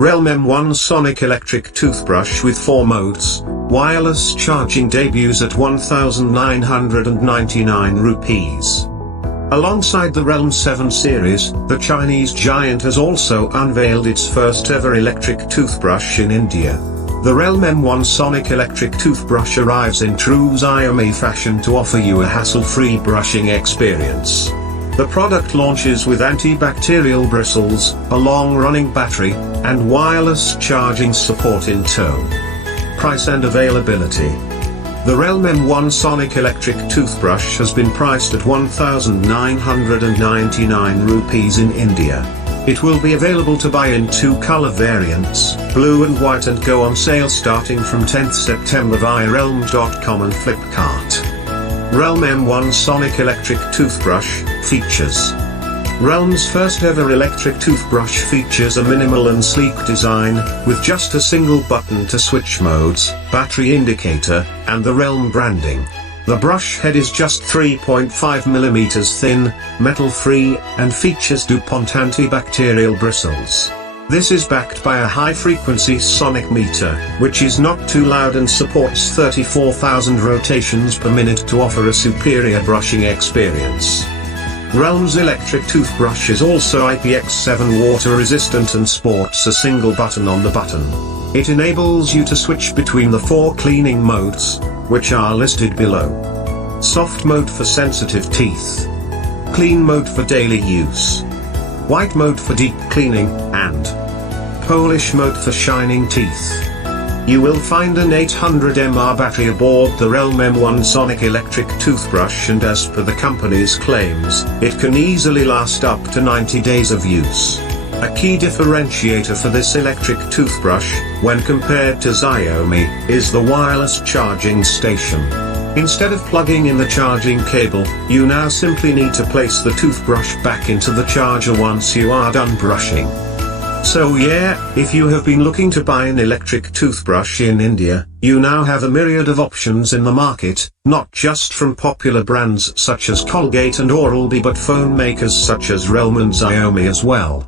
Realme M1 Sonic Electric Toothbrush with 4 modes, wireless charging debuts at 1,999 rupees. Alongside the Realme 7 series, the Chinese giant has also unveiled its first ever electric toothbrush in India. The Realme M1 Sonic Electric Toothbrush arrives in true Xiaomi fashion to offer you a hassle-free brushing experience. The product launches with anti-bacterial bristles, a long-running battery, and wireless charging support in tow. Price and availability. The Realme M1 Sonic Electric Toothbrush has been priced at 1,999 rupees in India. It will be available to buy in 2 color variants, blue and white, and go on sale starting from 10th September via Realme.com and Flipkart. Realme M1 Sonic Electric Toothbrush. Features. Realme's first ever electric toothbrush features a minimal and sleek design, with just a single button to switch modes, battery indicator, and the Realme branding. The brush head is just 3.5 mm thin, metal-free, and features DuPont anti-bacterial bristles. This is backed by a high-frequency sonic meter, which is not too loud and supports 34,000 rotations per minute to offer a superior brushing experience. Realme's electric toothbrush is also IPX7 water resistant and sports a single button on the button. It enables you to switch between the 4 cleaning modes, which are listed below. Soft mode for sensitive teeth. Clean mode for daily use. White mode for deep cleaning, and polish mode for shining teeth. You will find an 800 mAh battery aboard the Realme M1 Sonic Electric Toothbrush, and as per the company's claims, it can easily last up to 90 days of use. A key differentiator for this electric toothbrush, when compared to Xiaomi, is the wireless charging station. Instead of plugging in the charging cable, you now simply need to place the toothbrush back into the charger once you are done brushing. So yeah, if you have been looking to buy an electric toothbrush in India, you now have a myriad of options in the market, not just from popular brands such as Colgate and Oral-B, but phone makers such as Realme and Xiaomi as well.